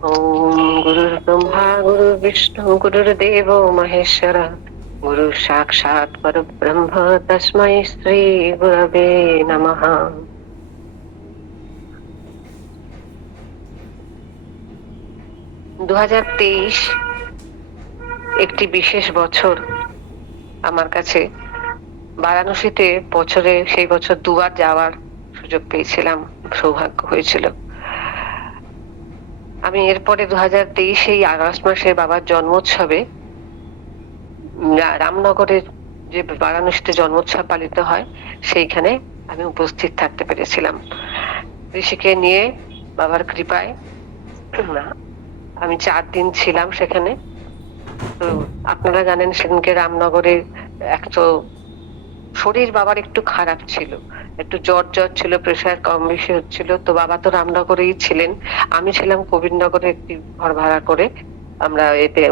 ओम गुरुर्ब्रह्मा गुरुर्विष्णु गुरुर्देवो महेश्वर गुरु साक्षात् परब्रह्म तस्मै श्री गुरवे नमः। 2023 একটি বিশেষ বছর আমার কাছে। বারাণসীতে বছরে সেই বছর দুবার যাওয়ার সুযোগ পেয়েছিলাম, সৌভাগ্য হয়েছিল। আমি এরপরে 2023 আগস্ট মাসে বাবার জন্মোৎসবে রামনগরের যে বারাণসীতে জন্মোৎসব পালিত হয় সেইখানে আমি উপস্থিত থাকতে পেরেছিলাম। ঋষিকে নিয়ে বাবার কৃপায় আমি 4 দিন ছিলাম সেখানে। তো আপনারা জানেন সেদিনকে রামনগরে তো শরীর বাবার একটু খারাপ ছিল, একটু জ্বর ছিল, প্রেশার কম বেশি হচ্ছিল। তো বাবা তো রামনগরেই ছিলেন, আমি ছিলাম গোবিন্দনগরে একটি ঘর ভাড়া করে। আমরা এতে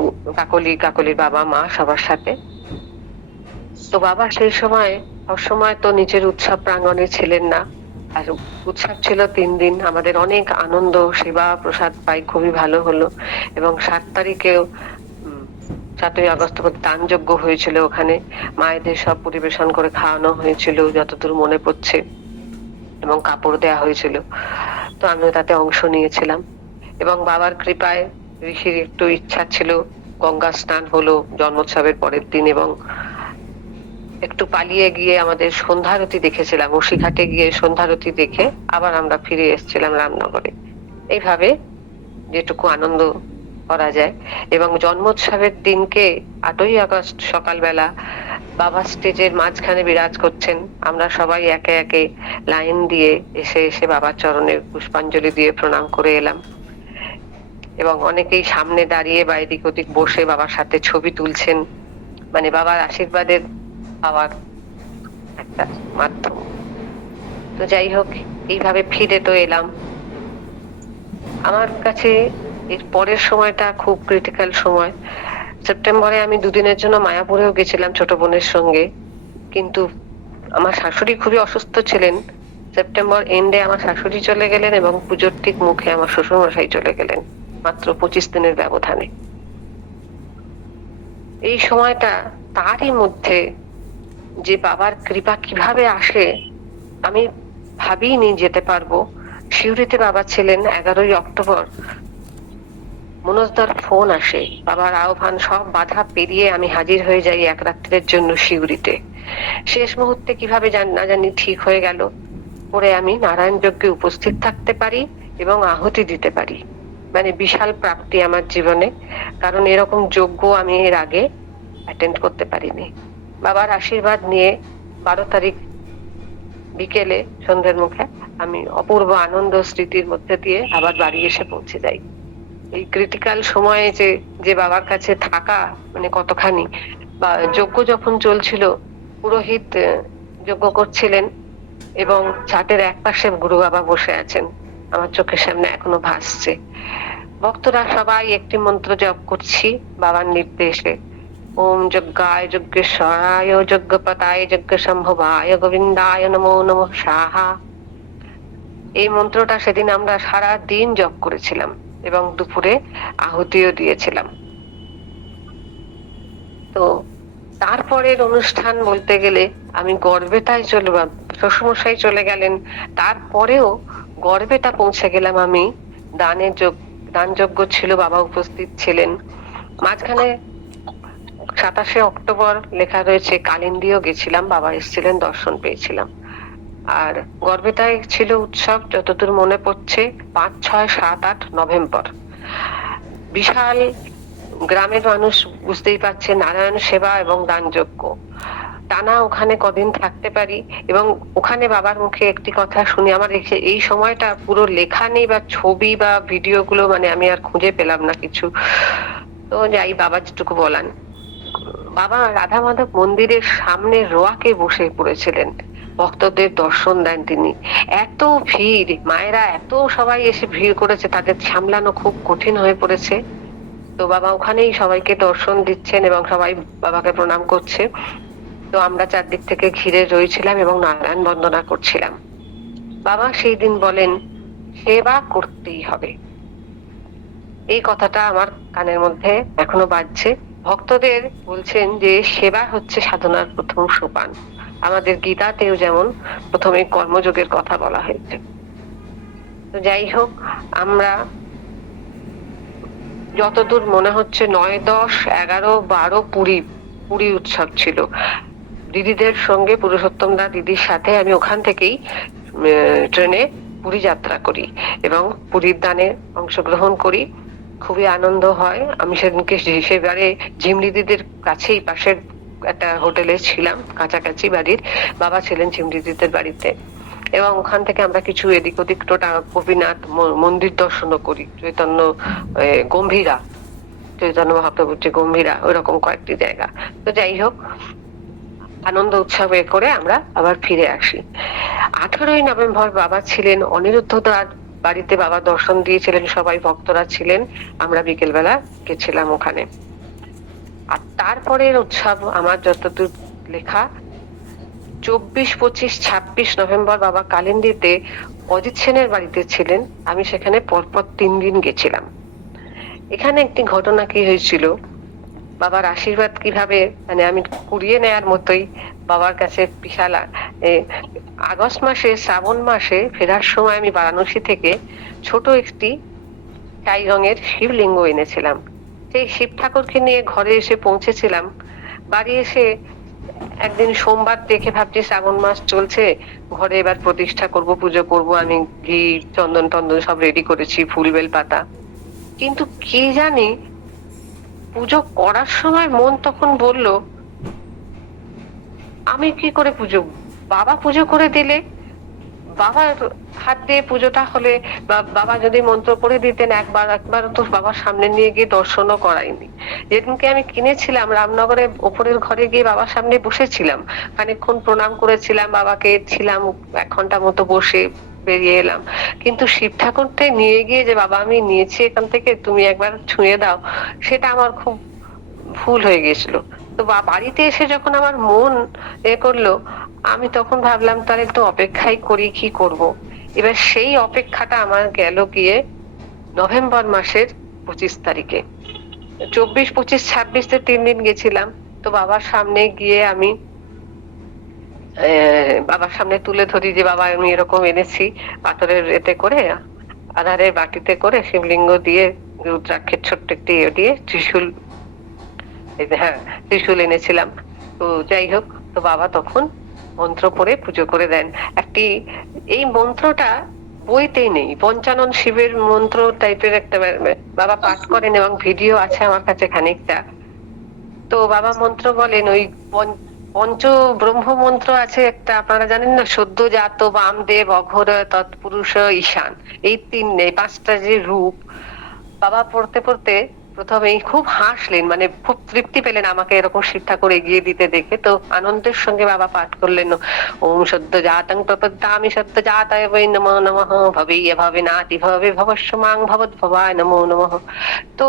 কাকলির বাবা মা সবার সাথে। তো বাবা সেই সময় সবসময় তো নিজের উৎসব প্রাঙ্গণে ছিলেন না, আর উৎসব ছিল 3 দিন। আমাদের অনেক আনন্দ, সেবা প্রসাদ পাই, খুবই ভালো হলো। এবং 7 তারিখেও 7ই আগস্ট দান যজ্ঞ হয়েছিল, ওখানে মায়েদের সব পরিবেশন করে খাওয়ানো হয়েছিল যতদূর মনে পড়ছে, এবং কাপড় দেয়া হয়েছিল। তো আমিও তাতে অংশ নিয়েছিলাম। এবং বাবার কৃপায় ঋষির একটু ইচ্ছা ছিল, গঙ্গা স্নান হলো জন্মোৎসবের পরের দিন, এবং একটু পালিয়ে গিয়ে আমাদের সন্ধ্যারতি দেখেছিলাম। ওসিঘাটে গিয়ে সন্ধ্যারতি দেখে আবার আমরা ফিরে এসেছিলাম রামনগরে। এইভাবে যেটুকু আনন্দ করা যায়। এবং জন্মোৎসবের দিনকে 8ই আগস্ট সকালবেলা বাবা স্টেজের মাঝখানে বিরাজ করছেন। আমরা সবাই একে একে লাইন দিয়ে এসে বাবার চরণে পুষ্পাঞ্জলি দিয়ে প্রণাম করে এলাম। এবং অনেকেই সামনে দাঁড়িয়ে বা এদিক ওদিক বসে বাবার সাথে ছবি তুলছেন, মানে বাবার আশীর্বাদের পাওয়ার একটা মাধ্যম। তো যাই হোক, এইভাবে ফিরে তো এলাম। আমার কাছে এর পরের সময়টা খুব ক্রিটিক্যাল সময়। সেপ্টেম্বরে আমি 2 দিনের জন্য মায়াপুরেও গেছিলাম ছোট বোনের সঙ্গে, কিন্তু আমার শাশুড়ি খুবই অসুস্থ ছিলেন। সেপ্টেম্বর এন্ডে আমার শাশুড়ি চলে গেলেন, এবং পুজোর ঠিক মুখে আমার শ্বশুর মশাই চলে গেলেন, মাত্র 25 দিনের ব্যবধানে। এই সময়টা, তারই মধ্যে যে বাবার কৃপা কিভাবে আসে আমি ভাবিনি যেতে পারবো। সিউড়িতে বাবা ছিলেন। 11ই অক্টোবর মনোজদার ফোন আসে, বাবার আহ্বান, সব বাধা পেরিয়ে আমি হাজির হয়ে যাই এক রাত্রের জন্য সিউড়িতে। শেষ মুহূর্তে কিভাবে না জানি ঠিক হয়ে গেল, পরে আমি নারায়ণ যজ্ঞে উপস্থিত থাকতে পারি এবং আহুতি দিতে পারি। মানে বিশাল প্রাপ্তি আমার জীবনে, কারণ এরকম যজ্ঞ আমি এর আগে অ্যাটেন্ড করতে পারিনি। বাবার আশীর্বাদ নিয়ে 12 তারিখ বিকেলে সন্ধ্যের মুখে আমি অপূর্ব আনন্দ স্মৃতির মধ্যে দিয়ে আবার বাড়ি এসে পৌঁছে যাই। এই ক্রিটিক্যাল সময়ে যে বাবার কাছে থাকা মানে কতখানি। বা যজ্ঞ যখন চলছিল, পুরোহিত যজ্ঞ করছিলেন, এবং ছাটের একপাশে গুরু বাবা বসে আছেন, আমার চোখের সামনে এখনো ভাসছে। ভক্তরা সবাই একটি মন্ত্র জপ করছি বাবার নির্দেশে। ওম যজ্ঞায় যজ্ঞেশ্বরায় যজ্ঞপতায় যজ্ঞ সম্ভবায় গোবিন্দায় নমো নমঃ স্বাহা। এই মন্ত্রটা সেদিন আমরা সারা দিন জপ করেছিলাম, এবং দুপুরে আহুতিও দিয়েছিলাম। তো তারপরের অনুষ্ঠান বলতে গেলে আমি গড়বেতায় শ্বশুরমশাই চলে গেলেন, তারপরেও গড়বেতা পৌঁছে গেলাম আমি। দান যজ্ঞ ছিল, বাবা উপস্থিত ছিলেন। মাঝখানে 27শে অক্টোবর লেখা রয়েছে কালিন্দিও গেছিলাম, বাবা এসেছিলেন, দর্শন পেয়েছিলাম। আর গড়বেতায় ছিল উৎসব যতদূর মনে পড়ছে 5, 6, 7, 8 নভেম্বর। বিশাল গ্রামের মানুষ, বুঝতেই পারছে, নারায়ণ সেবা এবং দান যজ্ঞ। টানা ওখানে কদিন থাকতে পারি, এবং ওখানে বাবার মুখে একটি কথা শুনি। আমার এই সময়টা পুরো লেখা নেই বা ছবি বা ভিডিও গুলো, মানে আমি আর খুঁজে পেলাম না কিছু। তো যাই, বাবা যেটুকু বলান, বাবা রাধা মাধব মন্দিরের সামনে রোয়াকে বসে পড়েছিলেন, ভক্তদের দর্শন দেন তিনি। এত ভিড়, মায়েরা এত সবাই এসে ভিড় করেছে, তাদের সামলানো খুব কঠিন হয়ে পড়েছে। তো বাবা ওখানেই সবাইকে দর্শন দিচ্ছেন, এবং সবাই বাবাকে প্রণাম করছে। তো আমরা চারদিক থেকে ঘিরে রয়েছিলাম এবং নারায়ণ বন্দনা করছিলাম। বাবা সেই দিন বলেন, সেবা করতেই হবে। এই কথাটা আমার কানের মধ্যে এখনো বাজছে। ভক্তদের বলছেন যে সেবা হচ্ছে সাধনার প্রথম সোপান। আমাদের গীতাতেও যেমন প্রথমে কর্মযোগের কথা বলা হয়েছে। তো যাই হোক, আমরা যতদূর মনে হচ্ছে 9, 10, 11, 12 পুরী উৎসব ছিল। দিদিদের সঙ্গে, পুরুষোত্তম দা দিদির সাথে আমি ওখান থেকেই ট্রেনে পুরী যাত্রা করি এবং পুরীর দানে অংশগ্রহণ করি। খুবই আনন্দ হয়। আমি সেদিনকে সেবারে ঝিমলি দিদির কাছেই পাশের একটা হোটেলে ছিলাম, কাছাকাছি বাড়ির। বাবা ছিলেন ঝিমলি দিদির বাড়িতে এবং ওখান থেকে আমরা কিছু এদিক ওদিক টোটা গোপীনাথ মন্দির দর্শনও করি। চৈতন্য গম্ভীরা, চৈতন্য মহাপ্রভুর যে গম্ভীরা, ওইরকম কয়েকটি জায়গা। তো যাই হোক, আনন্দ উৎসবে করে আমরা আবার ফিরে আসি। 18ই নভেম্বর বাবা ছিলেন অনিরুদ্ধদার বাড়িতে, বাবা দর্শন দিয়েছিলেন, সবাই ভক্তরা ছিলেন। আমরা বিকেল বেলা গেছিলাম ওখানে। আর তারপরের উৎসব আমার যতদূর লেখা 24, 25, 26 নভেম্বর বাবা কালিন্দিতে অজিত সেনের বাড়িতে ছিলেন। আমি সেখানে পরপর 3 দিন গেছিলাম। এখানে একটি ঘটনা কি হয়েছিল, বাবার আশীর্বাদ কিভাবে মানে আমি কুড়িয়ে নেয়ার মতোই বাবার কাছে বিশাল আগস্ট মাসে, শ্রাবণ মাসে ফেরার সময় আমি বারাণসী থেকে ছোট একটি ছাই রঙের শিবলিঙ্গ এনেছিলাম। সেই শিব ঠাকুরকে নিয়ে ঘরে এসে পৌঁছেছিলাম। বাড়ি এসে একদিন সোমবার দেখে ভাবছি শ্রাবণ মাস চলছে, ঘরে এবার প্রতিষ্ঠা করব, পুজো করব। আমি ঘি, চন্দন টন্দন সব রেডি করেছি, ফুল বেল পাতা। কিন্তু কি জানি পুজো করার সময় মন তখন বলল, আমি কি করে পুজো, বাবা পুজো করে দিলে, বাবার হাত দিয়ে পুজোটা হলে, বাবা যদি মন্ত্র পড়ে দিতেন, একবার তো বাবার সামনে নিয়ে গিয়ে দর্শনও করাইনি। যেদিনকে আমি কিনেছিলাম রামনগরে ওপরের ঘরে গিয়ে বাবার সামনে বসেছিলাম, খানিকক্ষণ প্রণাম করেছিলাম বাবাকে, ছিলাম 1 ঘন্টা মতো বসে, বেরিয়ে এলাম। কিন্তু শিব ঠাকুরকে নিয়ে গিয়ে যে বাবা আমি নিয়েছি এখান থেকে, তুমি একবার ছুঁয়ে দাও, সেটা আমার খুব ভুল হয়ে গেছিল। তো বাড়িতে এসে যখন আমার মন করলো, আমি তখন ভাবলাম তাহলে একটু অপেক্ষাই করি, কি করব। এবার সেই অপেক্ষাটা আমার গেল গিয়ে নভেম্বর মাসের 25 তারিখে। 24, 25, 26 3 দিন গেছিলাম। তো বাবার সামনে গিয়ে আমি বাবার সামনে তুলে ধরি যে বাবা আমি এরকম এনেছি, পাথরের এতে করে, আধারের বাটিতে করে শিবলিঙ্গ দিয়ে, রুদ্রাক্ষের ছোট্ট একটি দিয়ে ত্রিশূল, হ্যাঁ ত্রিশূল এনেছিলাম। তো যাই হোক, তো বাবা তখন মন্ত্র পড়ে পুজো করে দেন। একটি এই মন্ত্রটা বইতেই নেই, পঞ্চানন শিবের মন্ত্র টাইপের একটা বাবা পাঠ করেন এবং ভিডিও আছে আমার কাছে খানিকটা। তো বাবা মন্ত্র বলেন, ওই পঞ্চ ব্রহ্ম মন্ত্র আছে একটা, আপনারা জানেন না, সদ্য জাত, বামদেব, অঘোর, তৎপুরুষ, ঈশান, এই 5টা যে রূপ। বাবা পড়তে পড়তে প্রথমেই খুব হাসলেন, মানে খুব তৃপ্তি পেলেন আমাকে এরকম শিব ঠাকুর এগিয়ে দিতে দেখে। তো আনন্দের সঙ্গে বাবা পাঠ করলেন, ওম সদ্য জাতং প্রপদ্যামি সদ্য জাতায় বৈ নমো নমঃ, ভবেয় ভবে নাতি ভবে ভবস্য মাং ভবদ্ভবায় নমো নমঃ। তো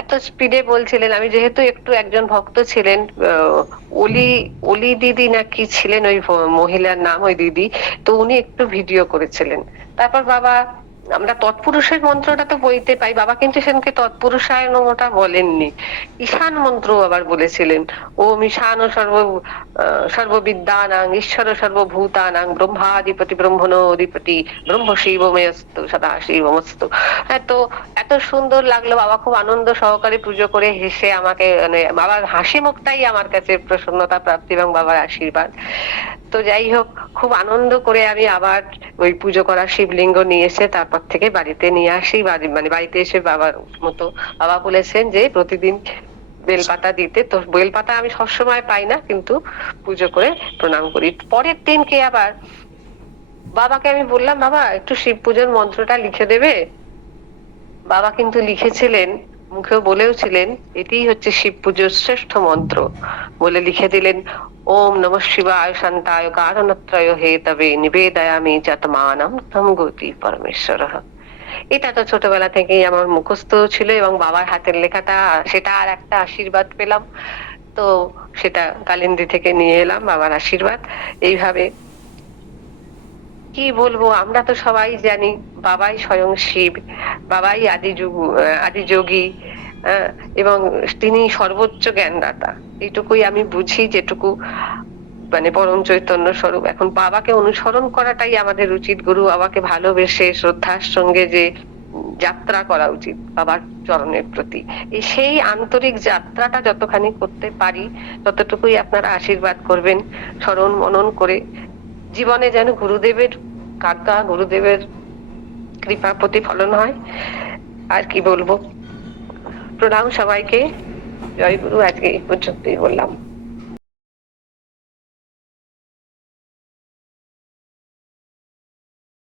এত স্পিডে বলছিলেন, আমি যেহেতু একটু একজন ভক্ত ছিলেন, অলি অলি দিদি নাকি ছিলেন ওই মহিলার নাম, ওই দিদি, তো উনি একটু ভিডিও করেছিলেন। তারপর বাবা, আমরা তৎপুরুষের মন্ত্রটা তো বইতে পাই, বাবা কিন্তু সেদিনকে তৎপুরুষায় নমঃটা বলেননি, ঈশান মন্ত্র আবার বলেছিলেন। ওম ঈশান সর্ববিদ্যানাং ঈশ্বর সর্বভূতানাং ব্রহ্মাধিপতি ব্রহ্মণো অধিপতি ব্রহ্ম শিবময়স্তু সদা শিবমস্তু। হ্যাঁ, তো এত সুন্দর লাগলো। বাবা খুব আনন্দ সহকারে পুজো করে হেসে আমাকে, মানে বাবার হাসি মুখটাই আমার কাছে প্রসন্নতা প্রাপ্তি এবং বাবার আশীর্বাদ। তো যাই হোক, খুব আনন্দ করে আমি আবার ওই পুজো করা শিবলিঙ্গ নিয়ে এসে তারপর থেকে বাড়িতে নিয়ে আসি। মানে বাড়িতে এসে বাবার মতো, বাবা বলেছেন যে প্রতিদিন বেলপাতা দিতে। তো বেলপাতা আমি সবসময় পাই না, কিন্তু পুজো করে প্রণাম করি। পরের দিনকে আবার বাবাকে আমি বললাম, বাবা একটু শিব পুজোর মন্ত্রটা লিখে দেবে। বাবা কিন্তু লিখেছিলেন, মুখেও বলেওছিলেন, এটিই হচ্ছে শিব পুজোর শ্রেষ্ঠ মন্ত্র বলে লিখে দিলেন। ওম নমঃ শিবায় শান্তায় কারণত্রয় হেতবে নিবেদয়ামি চাতমানম তম গতি পরমেশ্বরঃ। এটা তো ছোটবেলা থেকেই আমার মুখস্থ ছিল এবং বাবার হাতের লেখাটা, সেটা আর একটা আশীর্বাদ পেলাম। তো সেটা কালিন্দী থেকে নিয়ে এলাম, বাবার আশীর্বাদ। এইভাবে কি বলবো, আমরা তো সবাই জানি বাবাই স্বয়ং শিব, বাবাই আদি যোগী, আহ, এবং তিনি সর্বোচ্চ জ্ঞানদাতা। এইটুকুই আমি বুঝি, যেটুকু মানে পরম চৈতন্য স্বরূপ। এখন বাবাকে অনুসরণ করাটাই আমাদের উচিত, গুরু বাবাকে ভালোবেসে শ্রদ্ধার সঙ্গে যে যাত্রা করা উচিত বাবার চরণের প্রতি। এই সেই আন্তরিক যাত্রাটা যতখানি করতে পারি, ততটুকুই আপনারা আশীর্বাদ করবেন, স্মরণ মনন করে জীবনে যেন গুরুদেবের আজ্ঞা, গুরুদেবের কৃপা প্রতিফলন হয়। আর কি বলবো, প্রণাম সবাইকে, জয় গুরু। আজকে এই পর্যন্তই বললাম।